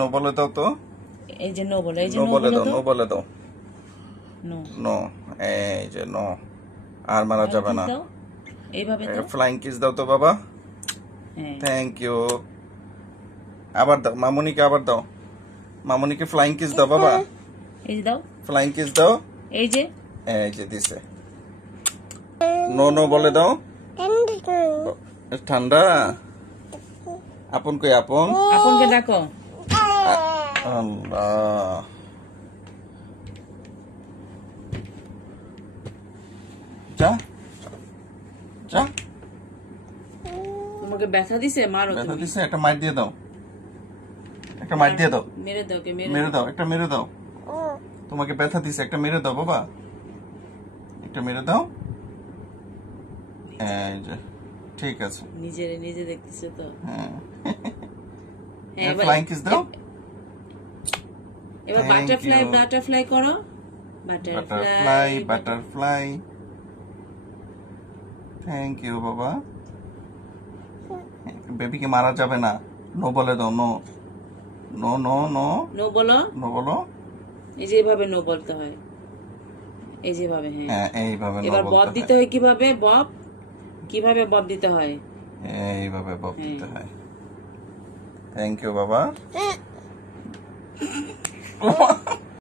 No বলে দাও তো। এই যে নো বলে, এই যে নো নো বলে বলে দাও, তো। নো বলে দাও। নো নো, এই যে নো। আর মারা যাবে না। দাও এইভাবে দাও। ফ্লাইং কিস দাও তো বাবা। হ্যাঁ থ্যাংক ইউ। আবার দাও মামুনিকে, আবার দাও মামুনিকে ফ্লাইং কিস দাও বাবা। এই যে দাও, ফ্লাইং কিস দাও। এই যে এই যে দিছে। নো নো বলে দাও। ঠান্ডা। আপন কই আপন? আপনকে ডাকো। আল্লাহ। যা যা। তোমাকে ব্যথা দিছে, মারো ব্যথা তুমি। দিছে, একটা মাইর দিয়ে দাও। একটা মাইর দিয়ে দাও। মেরে দাও, কে মেরে মেরে দাও, একটা মেরে দাও। তোমাকে ব্যথা দিছে, একটা মেরে দাও বাবা। একটা মেরে দাও। এই যে ঠিক আছে। নিজে দেখতেছে তো। হ্যাঁ, হ্যাঁ ফ্লাইং কিস দাও। এবার বাটারফ্লাই, বাটারফ্লাই করো। Butterfly, butterfly. থ্যাংক ইউ বাবা। বেবিকে মারা যাবে না। নো বলে দাও। No no no no no বলো। নো বলো। এই যে এভাবে নো বলতে হয়, এই যেভাবে। হ্যাঁ, এইভাবে নো এবার বব বলতে দিতে হয়। হয় কিভাবে? বব কিভাবে বব দিতে হয়? এইভাবে বব দিতে হয়। থ্যাংক ইউ বাবা।